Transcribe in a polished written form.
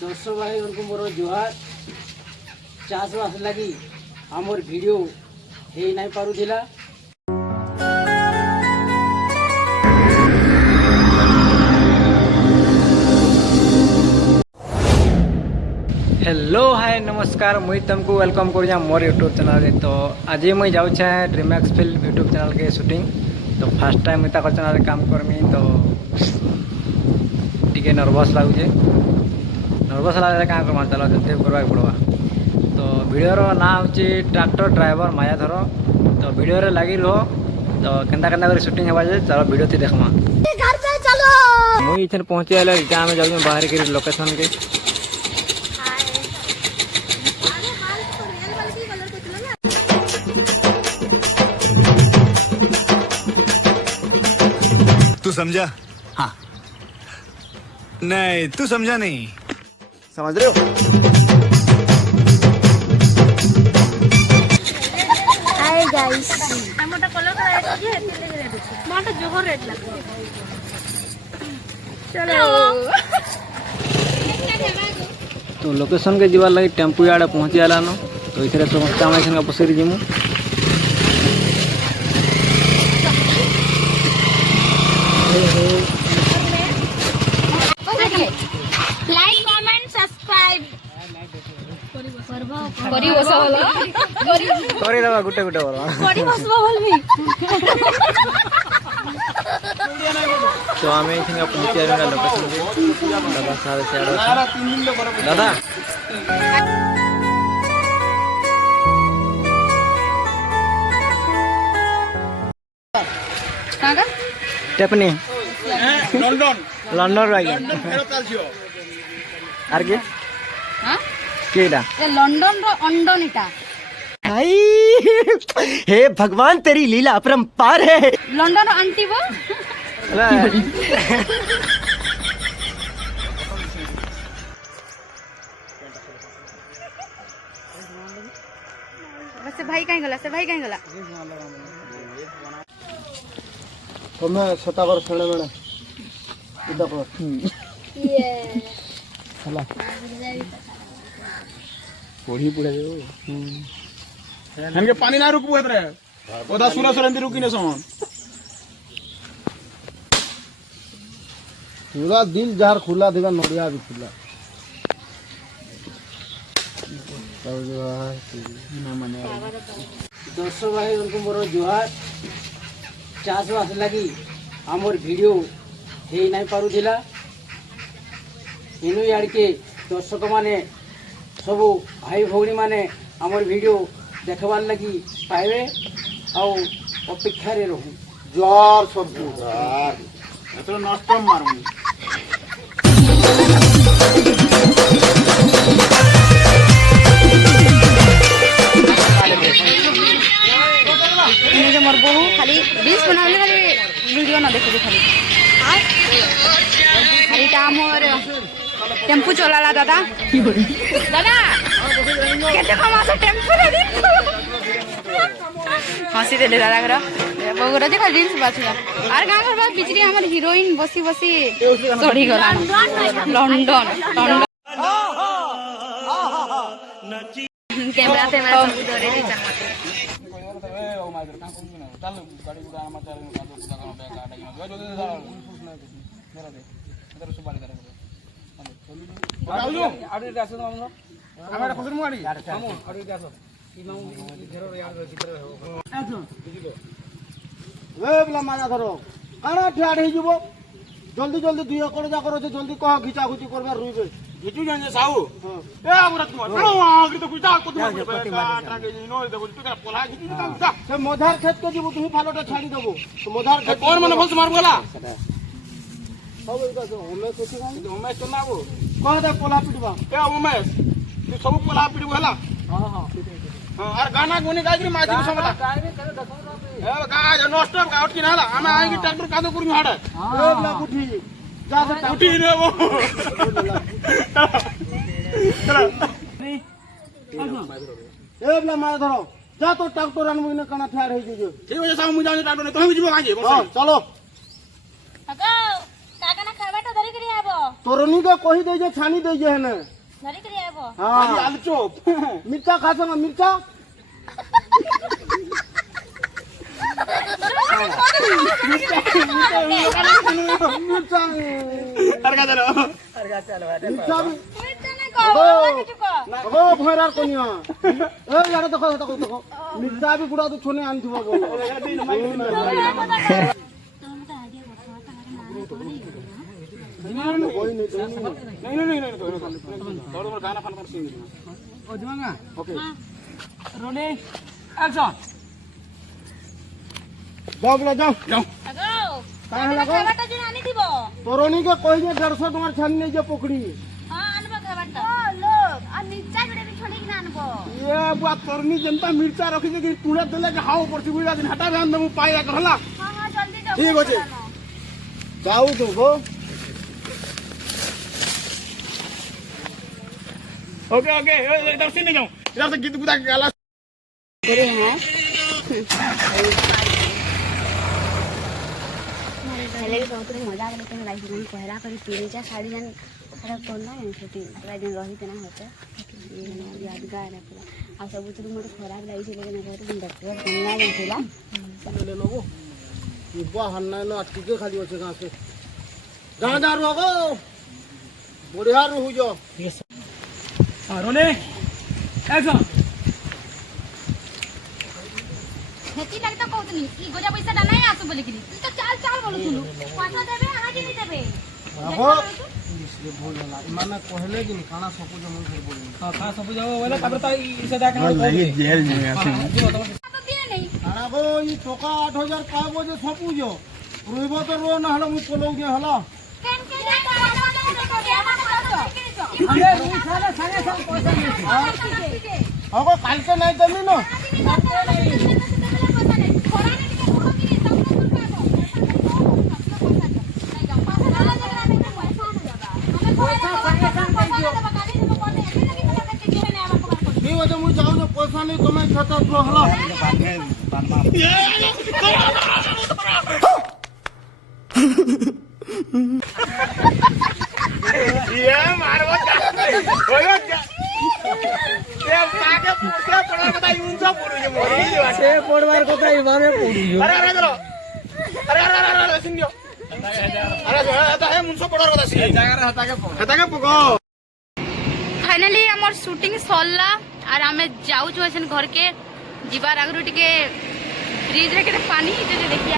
दर्शक भाई उनको मोर जुहार चाष बास लगी आमर वीडियो हे नहीं पारुथिला। हेलो हाय नमस्कार मुई तुमको वेलकम कर मोर यूट्यूब चैनल। तो आज मुई जाऊँ ड्रीमैक्स फिल्म यूट्यूब चैनल के शूटिंग। तो फर्स्ट टाइम मुई ताको चैनल काम करमी तो टिके नर्वस लगुचे। नर्वस लगे क्या करमा चलो जल्दी करवा पड़वा। तो वीडियोर ना हूँ ट्रैक्टर ड्राइवर मायाधर। तो वीडियो रे लगी रहो तो केन्ता केन्ता कर शूटिंग हवा जे चलो वीडियो थी देखमा। मुई इधर पहुँचे आम जाऊँ बाहर के लोकेशन के। तू समझा? हाँ। नहीं तू समझा नहीं। समझ रहे हो? हाय गाइस टमाटो कलर का रेट है तेरे रेट टमाटो जोहर रेट लगा चलो। तो लोकेशन के जीवार लगी टेम्पू याडे पहुँची आला न। तो इधर समस्त आम संगे बसरी जीमु। लाइक कमेंट सब्सक्राइब करी बसा वाला करी दबा गुटे गुटे बोल करी बसवा बोलबी। तो आम संगे पहुँची आला लोकेशन के। दादा सारे से दादा काका टेपनी लंदन लंडन रही आर के हां केडा ए लंदन रो अंडन इटा हे भगवान तेरी लीला अपरंपार है। लंदन रो आंटी बो से भाई काई गला तुम्हें सतावर खेले बेड़ा इदा पर हला कोढ़ी पुड़े दे हमके पानी ना रुकबो हेतरे ओदा सुरा सुरंदी रुकी ने समान पूरा दिल जार खुला देगा नड़िया भी खुला दर्शक भाई उनको मोर जुहार चाष बास लगी आमर वीडियो हे नहीं पारुथिला। इनु यार के दर्शक माने सब भाई भौणी माने आमर वीडियो देखबार लगी पाइबे आउ अपेक्षा रे रहू। जार सब जार एतरो नष्ट मारू जो मोर बहू खाली डिश बनाले खाली वीडियो ना देखो खाली खाली टा मोर टेम्पू चलाला दादा दादा केते कमा से टेम्पू रे दिन हंसी देले दादा घर बगरा जे खाली रील्स बाछला आर गां घर बात बिजली हमर हीरोइन बसी बसी चढ़ी गला लंदन कैमरा ते मैं सब धरे दी चमते माया धरो काना ठियाड़ ही जीवो जल्दी जल्दी दुई एकड़ जा करो जल्दी कह घिचा घुची करबार रुइबे घिचू जाने साहू ए हमरा तुम चलो आगे तो कुछ को तुम ट्रक नो देखो तू का पोला घिचू जा से मोधार खेत के जीवो तुही फालोटा छाड़ी देबो तो मोधार खेत कौन मन फस मार बोला सब इका जो हमें कुछ गानी उमेश चलाबो कह दे पोला पिटवा ए उमेश तू सब पोला पिटबो हला हां हां हां और गाना गुनी गाजरी माजी समला ए गाज नष्ट आउट कि हला हम आएंगे ट्रैक्टर कादो करमी हाडे ए बला बुठी जा से उठी ने वो ए बला माया धरो जा तो ट्रैक्टर अन मुने काना ठियाड़ ही जीजो ठीक है साहू मुझे ट्रैक्टर ने तो हम जीवो काजे हां चलो काका काका ना खाबाटा धरि करी आबो तोरनी के कही दे जे छानी दे जे हने धरी करी आबो हां आलू चोप मिर्चा खा संग मिर्चा मिर्चा अरे का चलो मिर्चा भी ओ भैरार कोनिया ए यार देखो देखो देखो मिर्चा भी गुड़ा तो छोने आन दिबो बोलो कोई नहीं नहीं थोड़ा गाना फान सिंग ओ दिमागा ओके रोनी एक्शन जाओ बोला जाओ जाओ আগো काहे लगो খাবারটা যদি আনি দিব तोरनी के कही जे 150 टका छानी नहीं जे पकड़ी হ্যাঁ আনবো খাবারটা ও লোক আর নিচা জুড়ে বি ছড়ি কিনা আনবো ये बुआ तोरनी जनता मिर्चा रखी जे पुड़ा देले के हाव पड़ती बुड़ा दिन हटा ध्यान दमु पाया के हला হ্যাঁ হ্যাঁ জলদি যাও ठीक होचे जाओ तो गो ओके ओके इधर से नहीं जाऊं इधर से गीत गुदा के गाला करे हैं पहले भी बहुत मजा आले के लाइफ में पहला करी तीन चार साड़ी जन खड़ा करना है छोटी पूरा जन रही तना होते यादगार है पूरा आ सब तो मोर खराब लागी छे लेकिन अगर तुम डॉक्टर बनना जाथिला ले लोगो ये बुआ हन्ना न अटकी के खाली होचे गांव से जा जा रोगो बढ़िया रहू जो रोनी एक्शन हेती लगता कहतनी ई गोजा पैसा ना नहीं आसु बोले कि तू तो चाल चाल बोलुथुलु पैसा देबे आज नहीं देबे रहो इसलिए भूल होला माने कहले कि खाना सब जो मन से बोली हां खा सब जाओ वाला तब तो इसे जाके जेल में तो दिए नहीं खाना गो ई टका 8000 का बजे सपू जो रोइबो तो रो ना हला मु पोलौ जे हला केन के जाता अरे रोई साले संगे संग पैसा नहीं अगो काल के नहीं देली न नहीं वजह मु जाऊ जो पैसा नहीं तुम्हें खाता तो हला ये मारवा होयो ये साके पूरा पड़ा कता यूंसा पड़ू जे मोरी से पड़वार কথা ইমানে পড়িও अरे अरे चलो अरे सिंधियो अरे आता है मुंसो पड़ार कथा सी हता के पको फाइनली हमर शूटिंग सरला और हमें जाऊ छु घर के जीवार आगरू टिके फ्रिज रे के पानी देखिए